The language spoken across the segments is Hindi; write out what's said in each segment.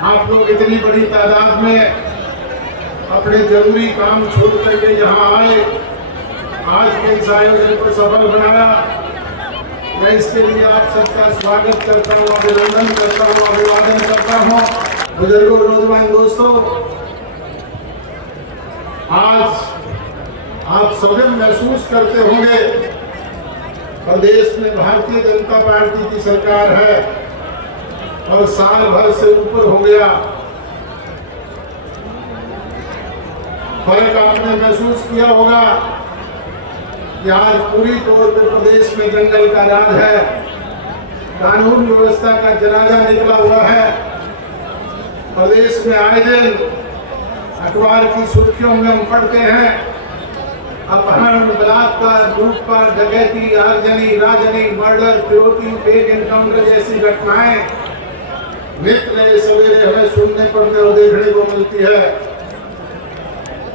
आप लोग इतनी बड़ी तादाद में अपने जरूरी काम छोड़ करके यहाँ आए, आज के इस आयोजन को सफल बनाया। मैं इसके लिए आप सबका स्वागत करता हूँ, अभिनंदन करता हूँ, अभिवादन करता हूँ। बुजुर्गों, नौजवान दोस्तों, आज आप सभी महसूस करते होंगे प्रदेश में भारतीय जनता पार्टी की सरकार है और साल भर से ऊपर हो गया। फर्क आपने महसूस किया होगा कि आज पूरी तौर पर प्रदेश में जंगल का राज है, कानून व्यवस्था का जनाजा निकला हुआ है। प्रदेश में आए दिन अखबार की सुर्खियों में हम पढ़ते हैं अपहरण, बलात्कार, लूटपाट, डकैती, आगजनी, राजनी, मर्डर, फिरौती, फेक एनकाउंटर जैसी घटनाएं नित्य नए सवेरे हमें सुनने पड़ते और देखने को मिलती है।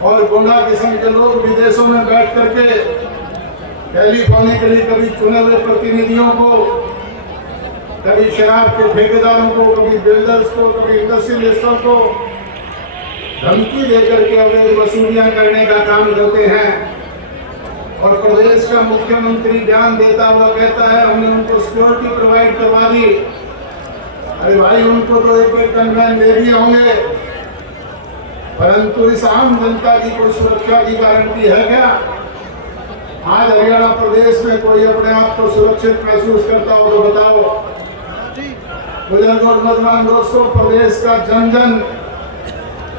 और गुंडा किस्म के लोग विदेशों में बैठ करके टेलीफोनिकली कभी चुने हुए प्रतिनिधियों को, कभी शराब के ठेकेदारों को, कभी बिल्डर्स को, कभी इंडस्ट्रियलिस्टों को धमकी देकर के अवैध वसूलियां करने का काम करते हैं। और प्रदेश का मुख्यमंत्री बयान देता हुआ कहता है हमने उनको सिक्योरिटी प्रोवाइड करवा दी। अरे भाई, उनको तो एक गनमैन दे दिए होंगे, परंतु इस आम जनता की कोई सुरक्षा की गारंटी है क्या? आज हरियाणा प्रदेश में कोई अपने आप को सुरक्षित महसूस करता हो तो बताओ। बुजुर्गों, नौजवान दोस्तों, प्रदेश का जन जन,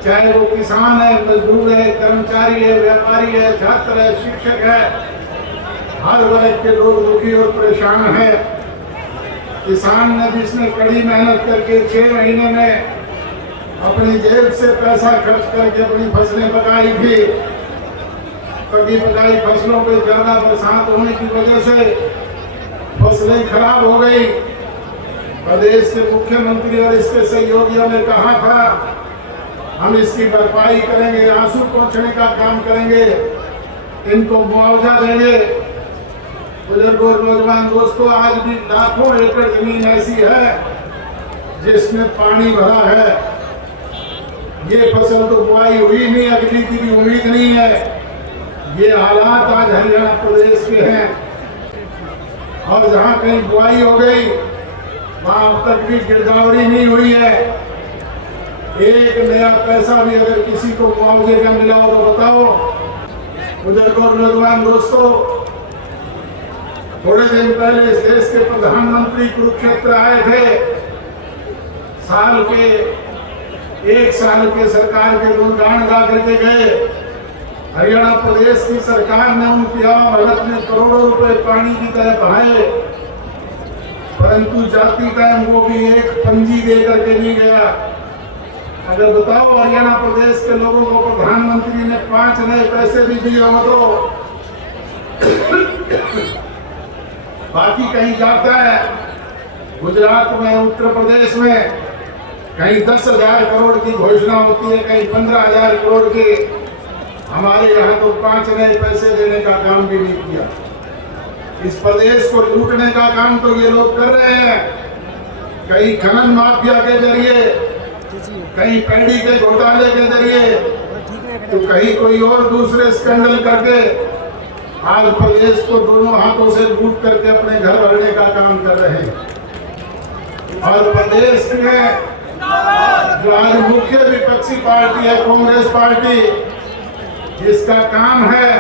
चाहे वो किसान है, मजदूर है, कर्मचारी है, व्यापारी है, छात्र है, शिक्षक है, हर वर्ग के लोग दुखी और परेशान हैं। किसान ने जिसने कड़ी मेहनत करके 6 महीने में अपनी जेब से पैसा खर्च करके अपनी फसलें पकाई थी, पकी पकाई फसलों पे ज्यादा बरसात होने की वजह से फसलें खराब हो गई। प्रदेश के मुख्यमंत्री और इसके सहयोगियों ने कहा था हम इसकी भरपाई करेंगे, आंसू पहुंचने का काम करेंगे, इनको मुआवजा देंगे। बुजुर्गों, नौजवान दोस्तों, आज भी लाखों एकड़ जमीन ऐसी है जिसमें पानी भरा है। ये फसल तो बुआई हुई नहीं, अगली की भी उम्मीद नहीं है। ये हालात आज हरियाणा प्रदेश के हैं। और जहाँ कहीं बुआई हो गई वहाँ अब तक भी गिरदावरी नहीं हुई है। एक नया पैसा भी अगर किसी को मुआवजे का मिला हो तो बताओ। बुजुर्गों, नौजवान दोस्तों, थोड़े दिन पहले इस देश के प्रधानमंत्री कुरुक्षेत्र आए थे। एक साल के सरकार के गुणगान गा करके गए। हरियाणा प्रदेश की सरकार ने उनकी हालत में करोड़ों रुपए पानी की तरह बहाए, परंतु जाति टाइम वो भी एक पंजी दे करके नहीं गया। अगर बताओ हरियाणा प्रदेश के लोगों को प्रधानमंत्री ने 5 नए पैसे भी दिए हो तो बाकी कहीं जाता है गुजरात में, उत्तर प्रदेश में कहीं 10,000 करोड़ की घोषणा होती है, कहीं 15,000 करोड़ की। हमारे यहाँ तो 5 नए पैसे देने का काम भी नहीं किया। इस प्रदेश को लूटने का काम तो ये लोग कर रहे हैं, कहीं खनन माफिया के जरिए, कहीं पैडी के घोटाले के जरिए, तो कहीं कोई और दूसरे स्कैंडल करके आज प्रदेश को दोनों हाथों से लूट करके अपने घर भरने का काम कर रहे हैं। और प्रदेश में जो आज मुख्य विपक्षी पार्टी है कांग्रेस पार्टी, जिसका काम है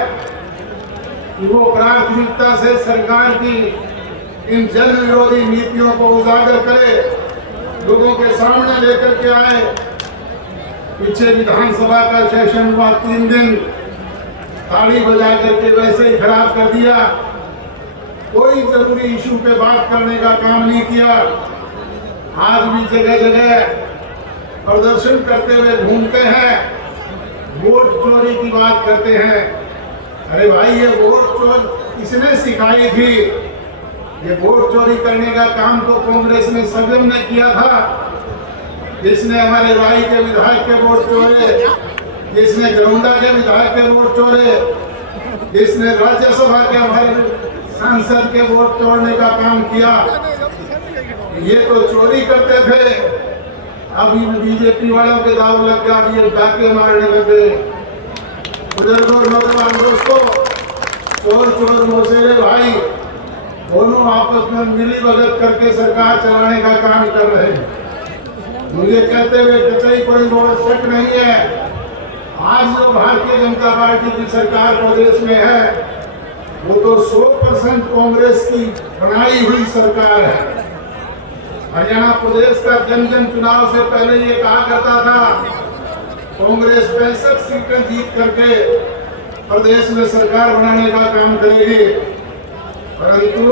कि वो प्राथमिकता से सरकार की इन जन विरोधी नीतियों को उजागर करे, लोगों के सामने लेकर के आए। पीछे विधानसभा का सेशन हुआ 3 दिन, ताली बजा करके वैसे ही खराब कर दिया। कोई जरूरी इशू पे बात करने का काम नहीं किया। आज भी जगह जगह प्रदर्शन करते हुए घूमते हैं, वोट चोरी की बात करते हैं। अरे भाई, ये वोट चोरी किसने सिखाई थी? ये वोट चोरी करने का काम तो कांग्रेस ने सजम ने किया था। जिसने हमारे राय के विधायक के वोट चोरे, जिसने गरुंडा के विधायक के वोट चोरे, जिसने राज्यसभा के हमारे सांसद के वोट तोड़ने का काम किया, ये तो चोरी करते थे। अब इन बीजेपी वालों के दाव लग गया, अब ये डाके मारने लग गए। बुजुर्गों, नौजवान दोस्तों, चोर चोर मोसेरे भाई दोनों आपस में मिली भगत करके सरकार चलाने का काम कर रहे हैं। मुझे कहते हुए कतई कोई बहुत शक नहीं है, आज जो भारतीय जनता पार्टी की सरकार प्रदेश में है वो तो 100% कांग्रेस की बनाई हुई सरकार है। हरियाणा प्रदेश का जन जन चुनाव से पहले ये कहा करता था कांग्रेस 65 सीटें जीत करके प्रदेश में सरकार बनाने का काम करेगी, परंतु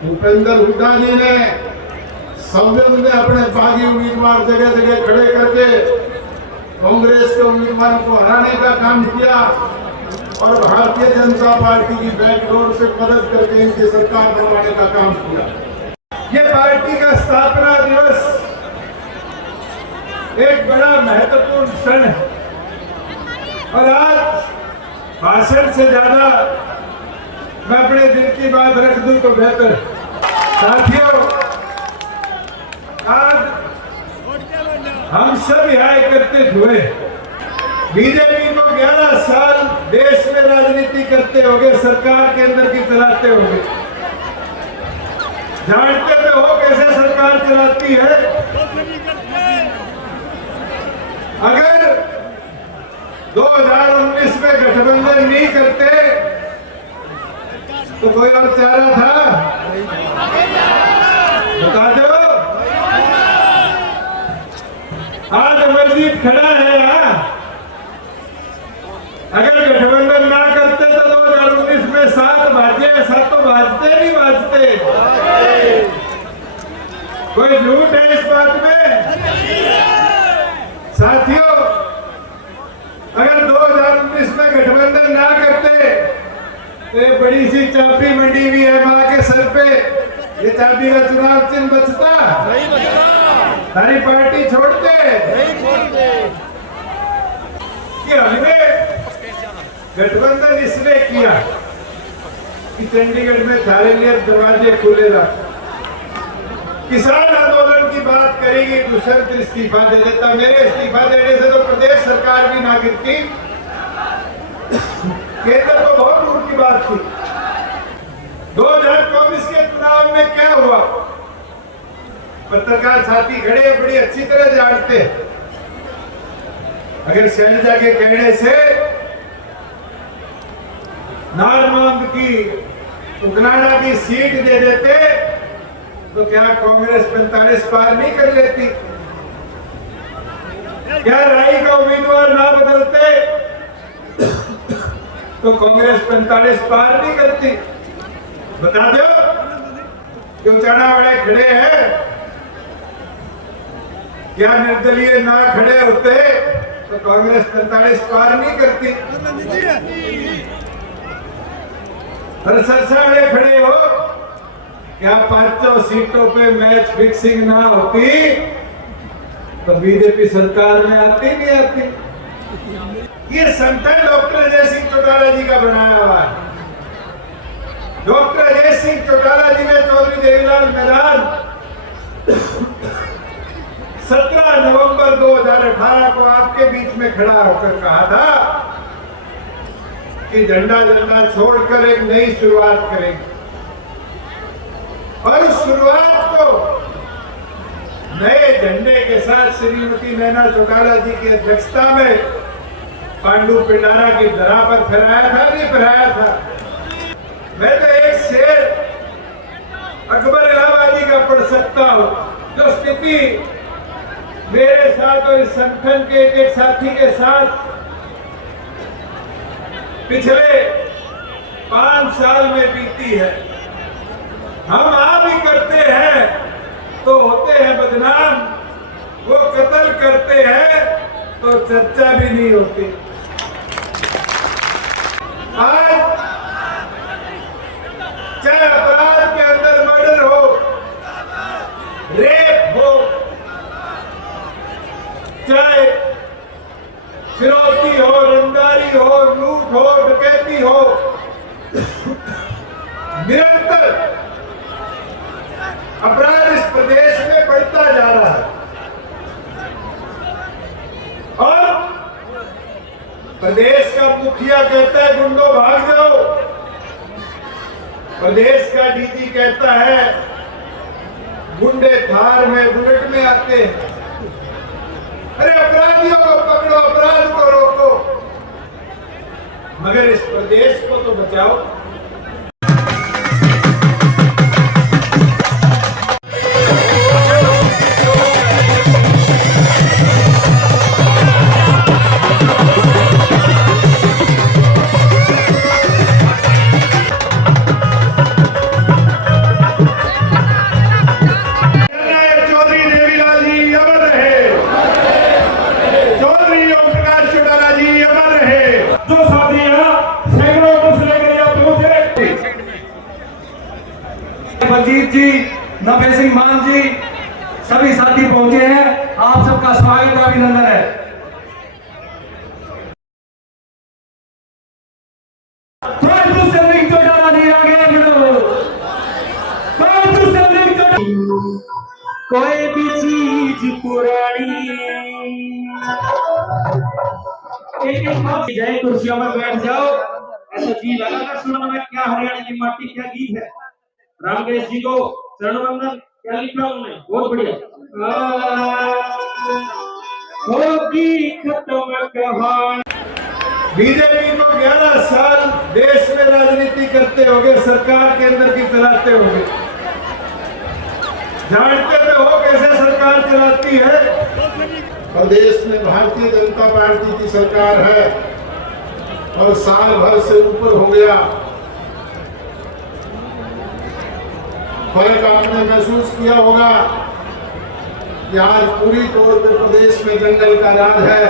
भूपेंद्र हुड्डा जी ने संसद में अपने बागी उम्मीदवार जगह जगह खड़े करके कांग्रेस के उम्मीदवारों को हराने का काम किया और भारतीय जनता पार्टी की बैकडोर से मदद करके इनकी सरकार बनवाने का काम किया। ये पार्टी का स्थापना दिवस एक बड़ा महत्वपूर्ण क्षण है और आज भाषण से ज्यादा मैं अपने दिल की बात रख दूं तो बेहतर है। साथियों, आज हम सब न्याय करते हुए बीजेपी को 11 साल देश में राजनीति करते होंगे, सरकार के अंदर की चलाते होंगे, जानते तो हो कैसे सरकार चलाती है। अगर 2019 में गठबंधन नहीं करते तो कोई और चारा था? बता दो। आज अमरजीत खड़ा है यहाँ, अगर गठबंधन ना करते तो 2019 में 7 भाजे, 7 तो भाजते नहीं भाजते। कोई झूठ है इस बात में? साथियों, अगर 2019 में गठबंधन ना करते तो ये बड़ी सी चाबी मंडी हुई है मां के सर पे, ये चाबी का चुनाव चिन्ह बचता? सारी पार्टी छोड़ते? कि हमने गठबंधन इसलिए किया कि चंडीगढ़ में सारे लिए दरवाजे खुले रख। किसान आंदोलन की बात करेगी तो शर्त इस्तीफा दे देता। मेरे इस्तीफा देने से तो प्रदेश सरकार भी ना गिरती, केंद्र तो बहुत दूर की बात थी। 2024 के चुनाव में क्या हुआ? पत्रकार साथी खड़े बड़ी अच्छी तरह जानते हैं। अगर शैलजा के कहने से नारमांग की उगनाना की सीट दे देते तो क्या कांग्रेस 45 पार नहीं कर लेती? क्या राई का उम्मीदवार ना बदलते तो कांग्रेस 45 पार नहीं करती? बता दो। क्यों चाणा वाले खड़े हैं? क्या निर्दलीय ना खड़े होते तो कांग्रेस 45 पार नहीं करती? और सरसा वाले खड़े हो, क्या 500 सीटों पे मैच फिक्सिंग ना होती तो बीजेपी सरकार में आती नहीं आती? ये संगठन डॉक्टर अजय सिंह चौटाला जी का बनाया हुआ है। डॉक्टर अजय सिंह चौटाला जी ने चौधरी देवीलाल मैदान 17 नवंबर 2018 को आपके बीच में खड़ा होकर कहा था कि झंडा झंडा छोड़कर एक नई शुरुआत करेंगे, और उस शुरुआत को नए झंडे के साथ श्रीमती नैना चौटाला जी की अध्यक्षता में पांडु पिंडारा की धरा पर फहराया था। नहीं फहराया था? मैं तो एक शेर अकबर इलाहाबादी का पढ़ सकता हूं। जो स्थिति मेरे साथ और इस संगठन के एक साथी के साथ पिछले 5 साल में बीती है, हम आप ही करते हैं तो होते हैं बदनाम, वो कत्ल करते हैं तो चर्चा भी नहीं होती। आज चाहे अपराध के अंदर मर्डर हो, रेप हो, चाहे फिरौती हो, रंगदारी हो, लूट हो, डकैती हो, निरंतर अपराध इस प्रदेश में बढ़ता जा रहा है। प्रदेश का मुखिया कहता है गुंडो भाग जाओ, प्रदेश का डीजी कहता है गुंडे थार में बुलेट में आते हैं। अरे अपराधियों को पकड़ो, अपराध को रोको, मगर इस प्रदेश को तो बचाओ। बलजीत जी, नफे सिंह मान जी, सभी साथी पहुंचे हैं। आप सबका स्वागत और अभिनंदन है। कोई भी चीज पुरानी जय कुर्सियों में बैठ जाओ। ऐसा जी लगा सुनने में, क्या हरियाणा की माटी, क्या गीत है। रामकेश जी को शरण वंदन, क्या लिखा उन्होंने, बहुत बढ़िया। होगी खत्म कहानी। बीजेपी को 11 साल देश में राजनीति करते होंगे, सरकार केंद्र की चलाते होंगे, जानते तो हो कैसे सरकार चलाती है। प्रदेश में भारतीय जनता पार्टी की सरकार है और साल भर से ऊपर हो गया। फर्क आपने महसूस किया होगा कि आज पूरी तौर पर प्रदेश में जंगल का राज है।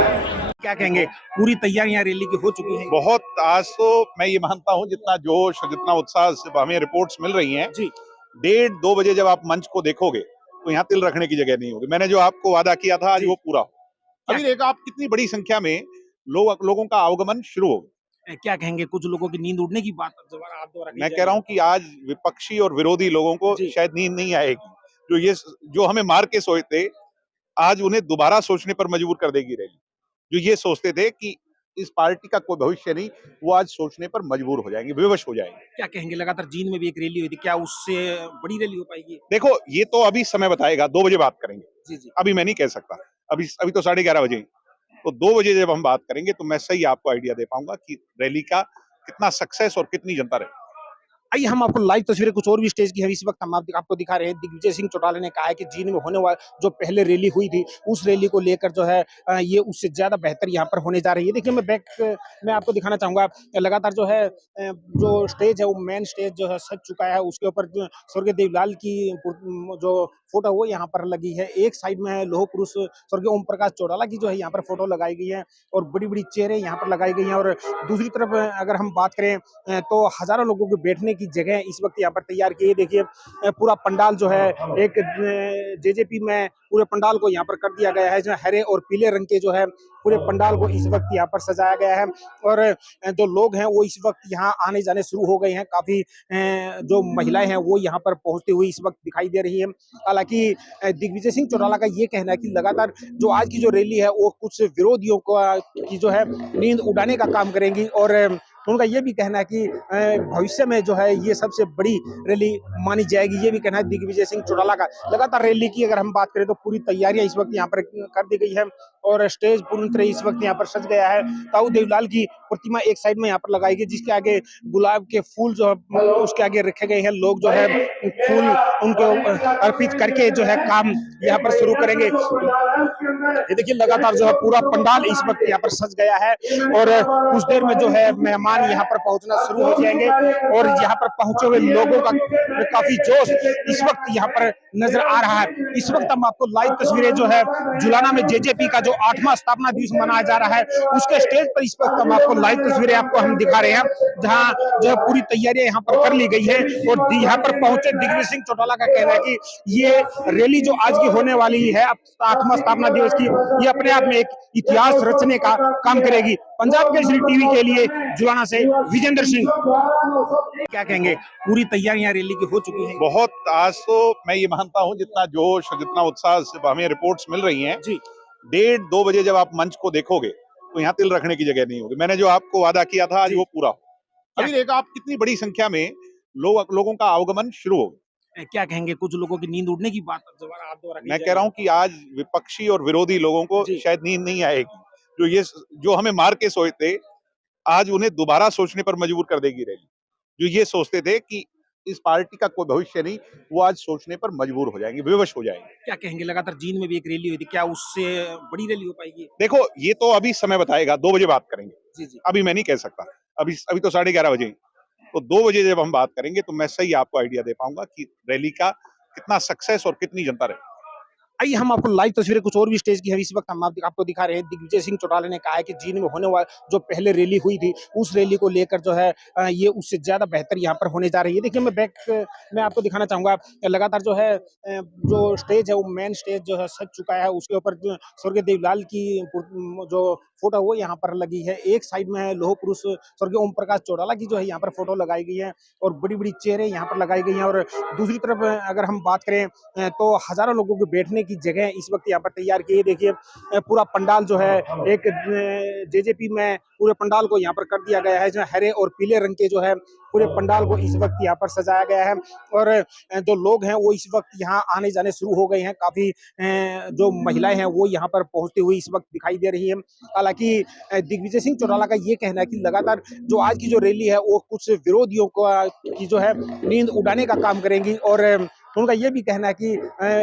क्या कहेंगे, पूरी तैयारियां रैली की हो चुकी हैं? बहुत, आज तो मैं ये मानता हूँ जितना जोश और जितना उत्साह से हमें रिपोर्ट्स मिल रही हैं जी, 1:30-2 बजे जब आप मंच को देखोगे तो यहाँ तिल रखने की जगह नहीं होगी। मैंने जो आपको वादा किया था आज वो पूरा हो। अभी देखो आप कितनी बड़ी संख्या में लोगों का आवागमन शुरू हो गया। क्या कहेंगे, कुछ लोगों की नींद उड़ने की बात दोबारा आप दोबारा मैं कह रहा हूँ कि आज विपक्षी और विरोधी लोगों को शायद नींद नहीं आएगी। जो हमें मार के सोए थे, आज उन्हें दोबारा सोचने पर मजबूर कर देगी रैली। जो ये सोचते थे कि इस पार्टी का कोई भविष्य नहीं, वो आज सोचने पर मजबूर हो जाएंगे, विवश हो जाएंगे। क्या कहेंगे, लगातार जींद में भी एक रैली हुई थी, क्या उससे बड़ी रैली हो पाएगी? देखो ये तो अभी समय बताएगा, 2 बजे बात करेंगे। जी जी, अभी मैं नहीं कह सकता, अभी तो 11:30 बजे, तो 2 बजे जब हम बात करेंगे तो मैं सही आपको आइडिया दे पाऊंगा कि रैली का कितना सक्सेस और कितनी जनता रहे। आइए हम आपको लाइव तस्वीरें कुछ और भी स्टेज की है इस वक्त हम आपको दिखा रहे हैं। दिग्विजय सिंह चौटाला ने कहा है कि जींद में होने वाला जो पहले रैली हुई थी, उस रैली को लेकर जो है ये उससे ज्यादा बेहतर यहाँ पर होने जा रही है। देखिए मैं आपको दिखाना चाहूंगा, लगातार जो है जो स्टेज है वो मेन स्टेज जो है सज चुका है। उसके ऊपर स्वर्गीय देवीलाल की जो फोटो वो यहाँ पर लगी है। एक साइड में है लौह पुरुष स्वर्गीय ओम प्रकाश चौटाला की जो है यहाँ पर फोटो लगाई गई है और बड़ी बड़ी चेयरें यहाँ पर लगाई गई हैं। और दूसरी तरफ अगर हम बात करें तो हजारों लोगों के बैठने की जगह इस वक्त यहाँ पर तैयार की है। देखिए पूरा पंडाल जो है एक जेजेपी में पूरे पंडाल को यहाँ पर कर दिया गया है, जो हरे और पीले रंग के जो है पूरे पंडाल को इस वक्त यहाँ पर सजाया गया है। और जो लोग हैं वो इस वक्त यहाँ आने जाने शुरू हो गए हैं। काफी जो महिलाएं हैं वो यहाँ पर पहुंचती हुई इस वक्त दिखाई दे रही है। हालांकि दिग्विजय सिंह चौटाला का ये कहना है कि लगातार जो आज की जो रैली है वो कुछ विरोधियों की जो है नींद उड़ाने का काम करेंगी। और उनका ये भी कहना है कि भविष्य में जो है ये सबसे बड़ी रैली मानी जाएगी। ये भी कहना है दिग्विजय सिंह चौटाला का। लगातार रैली की अगर हम बात करें तो पूरी तैयारियां इस वक्त यहाँ पर कर दी गई है और स्टेज पूर्ण तरह इस वक्त यहाँ पर सज गया है। ताऊ देवीलाल की प्रतिमा एक साइड में यहाँ पर लगाई गई, जिसके आगे गुलाब के फूल जो है उसके आगे रखे गए हैं। लोग जो है फूल उनको अर्पित करके जो है काम यहाँ पर शुरू करेंगे। ये देखिए लगातार जो है पूरा पंडाल इस वक्त यहाँ पर सज गया है और कुछ देर में जो है मेहमान यहाँ पर पहुंचना शुरू हो जाएंगे। और यहाँ पर पहुंचे हुए लोगों का काफी जोश इस वक्त यहाँ पर नजर आ रहा है। इस वक्त हम आपको लाइव तस्वीरें जो है जुलाना में जेजेपी का जो 8वां स्थापना दिवस मनाया जा रहा है उसके स्टेज पर इस वक्त हम आपको लाइव तस्वीरें आपको हम दिखा रहे हैं, जहाँ जो है पूरी तैयारियां यहाँ पर कर ली गई है। और यहाँ पर पहुंचे दिग्विजय सिंह चौटाला का कहना है कि ये रैली जो आज की होने वाली है 8वां स्थापना दिवस की, ये अपने आप में एक इतिहास रचने का काम करेगी। पंजाब केसरी टीवी के लिए जुलाना से विजेंद्र सिंह। क्या कहेंगे, पूरी तैयारियां रैली की हो चुकी हैं? बहुत, आज तो मैं ये मानता हूँ जितना जोश और जितना उत्साह से हमें रिपोर्ट्स मिल रही हैं 1:30-2 बजे जब आप मंच को देखोगे तो यहाँ तिल रखने की जगह नहीं होगी। मैंने जो आपको वादा किया था आज वो पूरा हो। अभी देखो आप कितनी बड़ी संख्या में लोगों का आवागमन शुरू हो गया। क्या कहेंगे, कुछ लोगों की नींद उड़ने की बात दोबारा आप दोबारा मैं कह रहा हूँ कि आज विपक्षी और विरोधी लोगों को शायद नींद नहीं आएगी। जो हमें मार के सोए थे, आज उन्हें दोबारा सोचने पर मजबूर कर देगी रैली। जो ये सोचते थे कि इस पार्टी का कोई भविष्य नहीं, वो आज सोचने पर मजबूर हो जाएंगे, विवश हो जाएंगे। क्या कहेंगे, लगातार जींद में भी एक रैली हुई थी, क्या उससे बड़ी रैली हो पाएगी? देखो ये तो अभी समय बताएगा, 2 बजे बात करेंगे। जी। अभी मैं नहीं कह सकता, अभी तो 11:30 बजे, तो 2 बजे जब हम बात करेंगे तो मैं सही आपको आइडिया दे पाऊंगा कि रैली का कितना सक्सेस और कितनी जनता रहे। आइए हम आपको लाइव तस्वीरें कुछ और भी स्टेज की है इस वक्त हम आपको दिखा रहे हैं। दिग्विजय सिंह चौटाला ने कहा है कि जींद में होने वाला जो पहले रैली हुई थी उस रैली को लेकर जो है ये उससे ज्यादा बेहतर यहाँ पर होने जा रही है। देखिए मैं आपको दिखाना चाहूंगा, लगातार जो है जो स्टेज है वो मेन स्टेज जो है सज चुका है। उसके ऊपर स्वर्गीय देवीलाल की जो फोटो वो यहाँ पर लगी है। एक साइड में है लौह पुरुष स्वर्गीय ओम प्रकाश चौटाला की जो है यहाँ पर फोटो लगाई गई है और बड़ी बड़ी चेयरें यहाँ पर लगाई गई हैं। और दूसरी तरफ अगर हम बात करें तो हजारों लोगों को बैठने की जगह इस वक्त यहाँ पर तैयार की है। देखिए पूरा पंडाल जो है एक जेजेपी में पूरे पंडाल को यहाँ पर कर दिया गया है, जो हरे और पीले रंग के जो है पूरे पंडाल को इस वक्त यहाँ पर सजाया गया है। और जो लोग हैं वो इस वक्त यहाँ आने जाने शुरू हो गए हैं। काफी जो महिलाएं हैं वो यहाँ पर पहुंचती हुई इस वक्त दिखाई दे रही है। हालांकि दिग्विजय सिंह चौटाला का ये कहना है कि लगातार जो आज की जो रैली है वो कुछ विरोधियों की जो है नींद उड़ाने का काम करेंगी। और उनका ये भी कहना है कि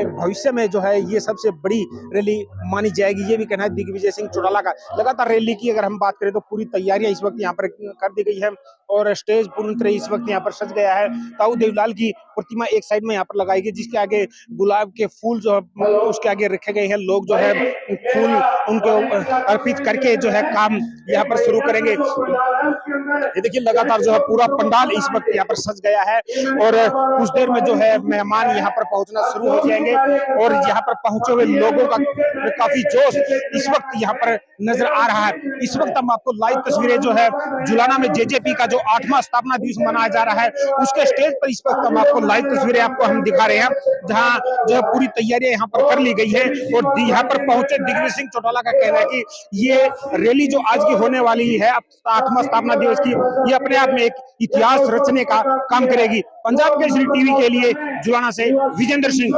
भविष्य में जो है ये सबसे बड़ी रैली मानी जाएगी, ये भी कहना है दिग्विजय सिंह चौटाला का। लगातार रैली की अगर हम बात करें तो पूरी तैयारियां इस वक्त यहाँ पर कर दी गई है और स्टेज पूरी तरह इस वक्त यहाँ पर सज गया है। ताऊ देवीलाल की प्रतिमा एक साइड में यहाँ पर लगाई गई, जिसके आगे गुलाब के फूल जो है उसके आगे रखे गए हैं। लोग जो है फूल उनको अर्पित करके जो है काम यहाँ पर शुरू करेंगे। ये देखिए लगातार जो है पूरा पंडाल इस वक्त यहाँ पर सज गया है और कुछ देर में जो है मेहमान यहाँ पर पहुंचना शुरू हो जाएंगे। और यहाँ पर पहुंचे हुए लोगों का काफी जोश इस वक्त यहाँ पर नजर आ रहा है। इस वक्त हम आपको लाइव तस्वीरें जो है जुलाना में जेजेपी का जो 8वां स्थापना दिवस मनाया जा रहा है उसके स्टेज पर इस वक्त हम आपको लाइव तस्वीरें हम दिखा रहे हैं, जहाँ जो है पूरी तैयारियां यहाँ पर कर ली गई है। और यहाँ पर पहुंचे दिग्विजय सिंह चौटाला का कहना है कि ये रैली जो आज की होने वाली है 8वां स्थापना दिवस की, ये अपने आप में एक इतिहास रचने का काम करेगी। पंजाब केसरी टीवी के लिए जुलाना से विजेंद्र सिंह।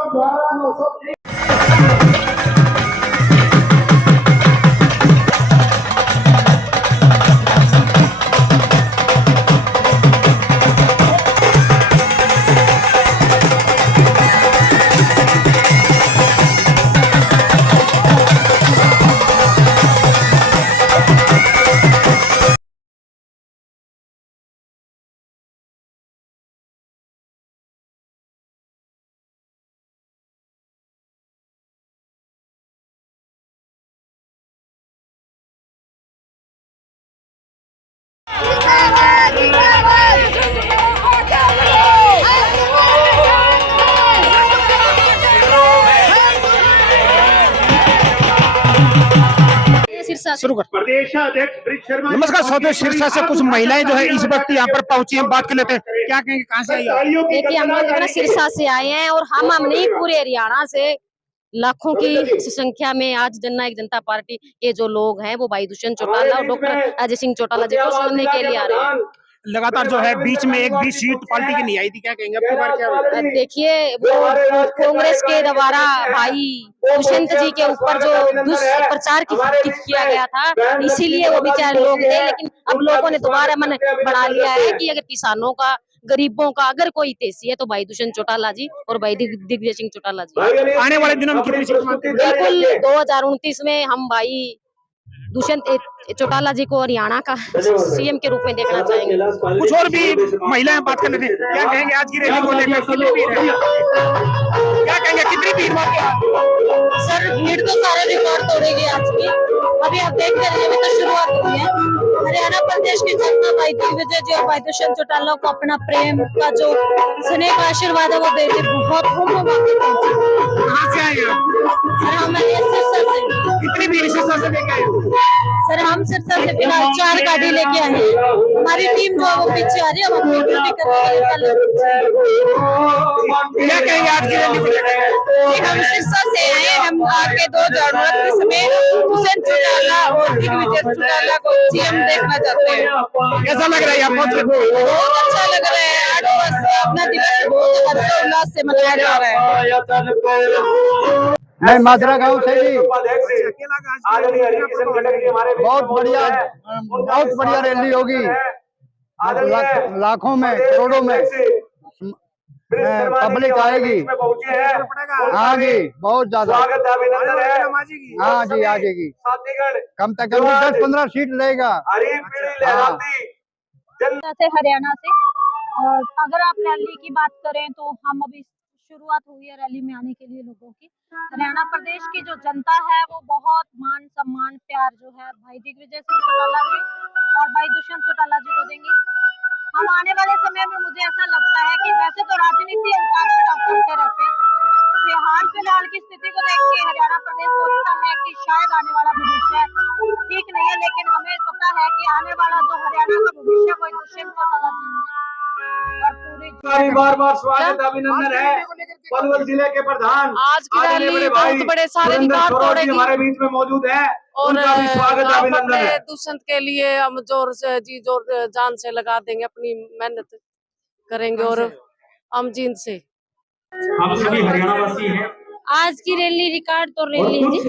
शुरू कर। नमस्कार सौदे सिरसा से कुछ महिलाएं जो है इस वक्त यहाँ पर पहुंची हैं, बात कर लेते हैं। क्या कहेंगे, कहाँ से आई हैं? देखिए हम लोग सिरसा से आए हैं और हम नहीं पूरे हरियाणा से लाखों की संख्या में आज जननायक जनता पार्टी के जो लोग हैं वो भाई दुष्यंत चौटाला और डॉक्टर अजय सिंह चौटाला जी को सुनने के लिए आ रहे हैं। लगातार जो है बीच में एक भी सीट पार्टी की नहीं आई थी, क्या कहेंगे अब की बार क्या? देखिए वो कांग्रेस के द्वारा भाई दुष्यंत जी के ऊपर जो दुष्प्रचार किया गया था, इसीलिए वो बेचारे लोग थे। लेकिन अब लोगों ने दोबारा मन बढ़ा लिया है कि अगर किसानों का गरीबों का अगर कोई हितैषी है तो भाई दुष्यंत चौटाला जी और भाई दिग्विजय सिंह चौटाला जी। आने वाले दिनों में कितनी सीट मांगते हैं? बिल्कुल 2029 में हम भाई दुष्यंत चौटाला जी को हरियाणा का सीएम के रूप में देखना चाहेंगे। कुछ और भी महिलाएं बात कर लेते हैं। क्या कहेंगे आज की रैली को लेकर? कितनी भीड़ है? क्या कहेंगे, कितनी भीड़ सर भीड़ तो सारे रिकॉर्ड तोड़ेगी आज की। अभी आप देख रहे हैं, अभी तो शुरुआत हुई है। हरियाणा प्रदेश की जनता भाई दिग्विजय जी और भाई दुष्यंत चौटाला को अपना प्रेम का जो स्नेह का आशीर्वाद है वो देते बहुत कहाँ से आए आप? सर हमारे सिरसा से। कितनी भीड़ सिरसा से लेके आए? सर हम सिरसा से फिलहाल 4 गाड़ी लेके आए हैं। हमारी टीम जो है वो पीछे आ रही है, हम अपनी ड्यूटी कर रहे हैं। क्या कहेंगे आज की रैली को लेकर? हम सिरसा से आए हैं, हम आगे 2009 के समय हुसैन चौटाला और दिग्विजय चौटाला को सीएम देखना चाहते हैं। कैसा लग रहा है आपको? बहुत अच्छा लग रहा है। 8 वर्ष से अपना दिवस बहुत हर्षोल्लास से मनाया जा रहा है। मैं माजरा गांव से जी। बहुत बढ़िया रैली होगी। लाखों में करोड़ों में पब्लिक आएगी। हाँ जी, बहुत ज्यादा। हाँ जी, आ जाएगी। कम से कम 10-15 सीट रहेगा। से हरियाणा से, और अगर आप रैली की बात करें तो हम अभी शुरुआत हुई है रैली में आने के लिए लोगों की। हरियाणा प्रदेश की जो जनता है वो बहुत मान सम्मान प्यार जो है भाई दिग्विजय सिंह चौटाला जी और भाई दुष्यंत चौटाला जी को देंगे। हम आने वाले समय में मुझे ऐसा लगता है कि वैसे तो राजनीति उतार चढ़ाव चलते रहते हैं, हाल फिलहाल की स्थिति को देख के हरियाणा प्रदेश सोचता है कि शायद आने वाला भविष्य ठीक नहीं है, लेकिन हमें पता है कि आने वाला जो हरियाणा का भविष्य वो दुष्यंत चौटाला जी है। और बार स्वागत अभिनंदन है पलवल जिले के प्रधान आज की रैली बहुत बड़े सारे रिकॉर्ड तोड़ेगी हमारे बीच में मौजूद है, और उनका भी स्वागत अभिनंदन है। दुष्यंत के लिए हम जोर से जी जोर जान से लगा देंगे, अपनी मेहनत करेंगे और हम जीत से। हम सभी हरियाणा वासी हैं। आज की रैली रिकॉर्ड तो रैली है जी।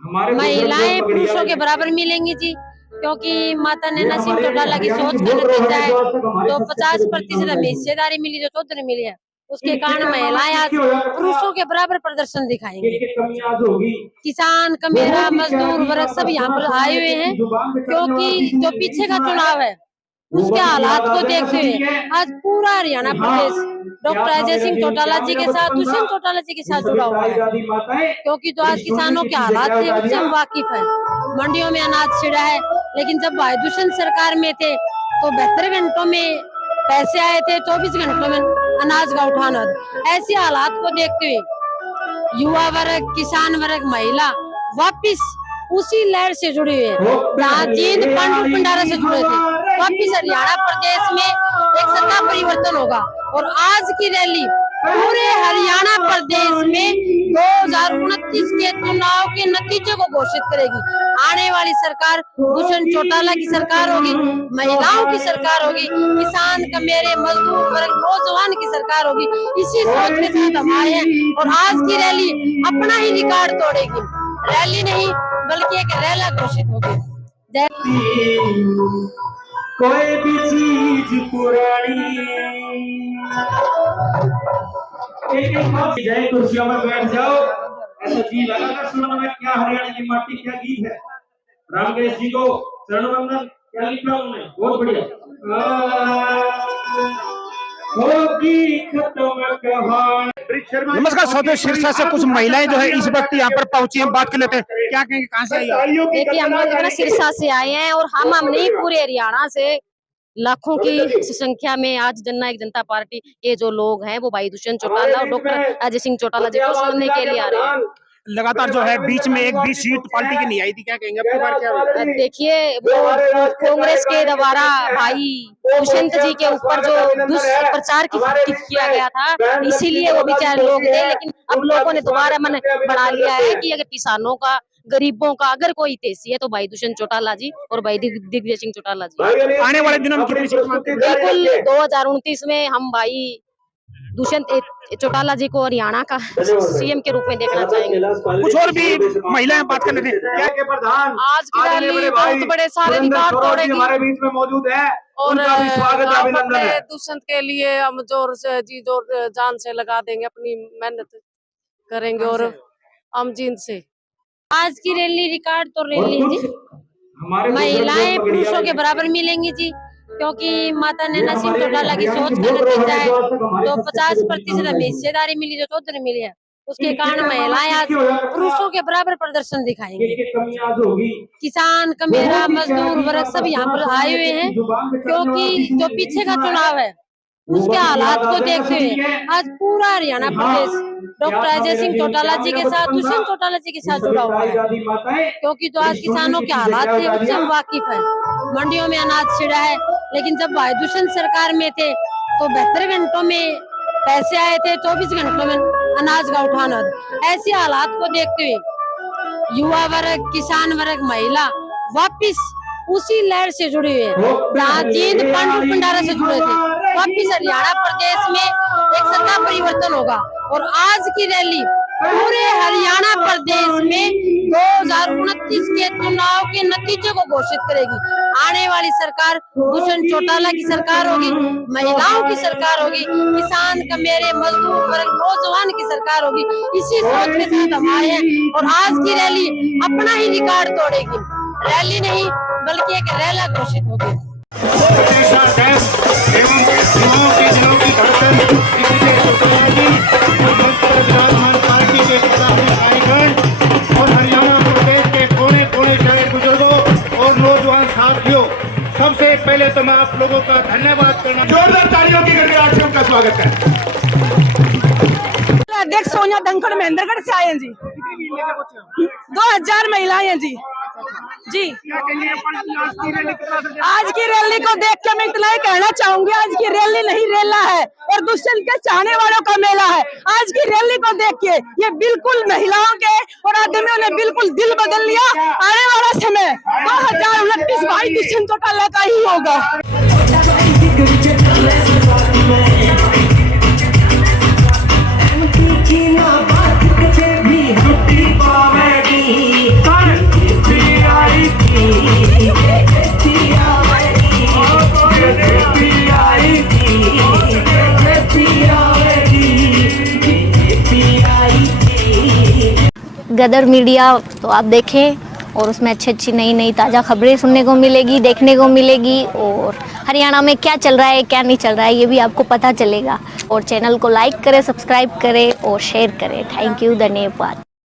हमारे महिलाएं पुरुषों के बराबर मिलेंगी जी, क्योंकि माता नैना सिंह चौटाला की सोच का नतीजा है। तो 50% हमें हिस्सेदारी मिली जो चौधरी मिली है, उसके कारण महिलाएं आज पुरुषों के बराबर प्रदर्शन दिखाएंगे। किसान, कमेरा, मजदूर वर्ग सब यहाँ पर आए हुए हैं, क्योंकि जो पीछे का चुनाव है उसके हालात को देखते हुए आज पूरा हरियाणा प्रदेश डॉक्टर अजय सिंह चौटाला जी के साथ, दुष्यंत चौटाला जी के साथ जुड़ा हुआ है। क्योंकि जो आज किसानों के हालात थे उससे हम वाकिफ है। मंडियों में अनाज छिड़ा है, लेकिन जब भाई दुष्यंत सरकार में थे तो 72 घंटों में पैसे आए थे, 24 घंटों में अनाज का उठाना। ऐसे हालात को देखते हुए युवा वर्ग, किसान वर्ग, महिला वापिस उसी लहर से जुड़े हुए हैं जहाँ जींद पांडु भंडारा से जुड़े थे। वापिस हरियाणा प्रदेश में एक सत्ता परिवर्तन होगा और आज की रैली पूरे हरियाणा प्रदेश में 2029 के चुनाव के नतीजे को घोषित करेगी। आने वाली सरकार दुष्यंत चौटाला की सरकार होगी, महिलाओं की सरकार होगी, किसान, कमेरे, मजदूर वर्ग, नौजवान की सरकार होगी। इसी सोच के साथ हम आए हैं और आज की रैली अपना ही रिकॉर्ड तोड़ेगी। रैली नहीं बल्कि एक रैला घोषित होगी। कोई भी चीज पुरानी जय कुर्सियों में बैठ जाओ। ऐसा जी लगातार सुनना में क्या हरियाणा की माटी क्या गीत है। रामकेश जी को शरण वंदन क्या लिखा उन्होंने, बहुत बढ़िया। नमस्कार साथियों, सिरसा से कुछ महिलाएं जो है इस वक्त यहाँ पर पहुंची हैं, बात कर लेते हैं। क्या कहेंगे, कहाँ से आई आप? देखिए हम लोग ना सिरसा से आए हैं और हम नहीं पूरे हरियाणा से लाखों की संख्या में आज जननायक जनता पार्टी के जो लोग हैं वो भाई दुष्यंत चौटाला और डॉक्टर अजय सिंह चौटाला जी को सुनने के लिए आ रहे हैं। लगातार जो है बीच में एक भी सीट पार्टी की नहीं आई थी, क्या कहेंगे आपकी बार क्या? देखिए वो कांग्रेस के द्वारा भाई दुष्यंत जी के ऊपर जो दुष्प्रचार किया गया था, इसीलिए वो बेचारे लोग थे। लेकिन अब लोगों ने दोबारा मन बना लिया है कि अगर किसानों का, गरीबों का अगर कोई हितैषी है तो भाई दुष्यंत चौटाला जी और भाई दिग्विजय सिंह चौटाला जी। आने वाले दिनों में कितनी सीट मांगते हैं? बिल्कुल 2029 में हम भाई दुष्यंत चौटाला जी को हरियाणा का सीएम के रूप में देखना चाहेंगे। कुछ और भी महिलाएं बात कर लेते हैं। के प्रधान आज की रैली बहुत बड़े सारे रिकॉर्ड तोड़ेगी हमारे बीच में मौजूद है, और उनका भी स्वागत अभिनंदन है। दुष्यंत के लिए हम जोर से जी जोर जान से लगा देंगे, अपनी मेहनत करेंगे और हम जीत से। आज की रैली रिकॉर्ड तो रैली है जी। हमारे महिलाएं पुरुषों के बराबर मिलेंगी जी, क्योंकि माता नैना सिंह चौटाला की सोच का नतीजा है। तो 50% हमें हिस्सेदारी मिली जो चौधरी मिली है, उसके कारण महिलाएं आज पुरुषों के बराबर प्रदर्शन दिखाएंगे। किसान, कमेरा, मजदूर वर्ग सब यहाँ पर आए हुए हैं, क्योंकि जो पीछे का चुनाव है उसके हालात को देखते हुए आज पूरा हरियाणा प्रदेश डॉक्टर अजय सिंह चौटाला जी के साथ, दुष्यंत चौटाला जी के साथ जुड़ा हुआ है, क्योंकि जो आज किसानों के हालात थे उससे हम वाकिफ है। मंडियों में अनाज छिड़ा है, लेकिन जब भाई दुष्यंत सरकार में थे तो 72 घंटों में पैसे आए थे, 24 घंटों में अनाज का उठाना। ऐसे हालात को देखते हुए युवा वर्ग, किसान वर्ग, महिला वापिस उसी लहर से जुड़े हुए हैं जहाँ जींद पांडु भंडारा से जुड़े थे। वापिस हरियाणा प्रदेश में एक सत्ता परिवर्तन होगा और आज की रैली पूरे हरियाणा प्रदेश में 2029 के चुनाव के नतीजे को घोषित करेगी। आने वाली सरकार दुष्यंत चौटाला की सरकार होगी, महिलाओं की सरकार होगी, किसान का मेरे मजदूर वर्ग, नौजवान की सरकार होगी। इसी सोच के साथ हम आए हैं और आज की रैली अपना ही रिकॉर्ड तोड़ेगी। रैली नहीं बल्कि एक रैला घोषित होगी। पार्टी के कार्यगण और हरियाणा प्रदेश के कोने कोने शहर बुजुर्गों और नौजवान साथियों, सबसे पहले तो मैं आप लोगों का धन्यवाद करना, जोरदार तालियों की गड़गड़ाहट से उनका स्वागत करें। अध्यक्ष सोनिया धनखड़ महेंद्रगढ़ से आए हैं जी। 2000 महिलाएं हैं जी। आज की रैली को देख के मैं इतना ही कहना चाहूंगी, आज की रैली नहीं रेला है और दुष्यंत के चाहने वालों का मेला है। आज की रैली को देख के ये बिल्कुल महिलाओं के और आदमियों ने बिल्कुल दिल बदल लिया। आने वाला समय 2029 भाई दुष्यंत चौटाला का ही होगा। गदर मीडिया तो आप देखें और उसमें अच्छी अच्छी नई नई ताज़ा खबरें सुनने को मिलेगी, देखने को मिलेगी और हरियाणा में क्या चल रहा है क्या नहीं चल रहा है ये भी आपको पता चलेगा। और चैनल को लाइक करें, सब्सक्राइब करें और शेयर करें। थैंक यू, धन्यवाद।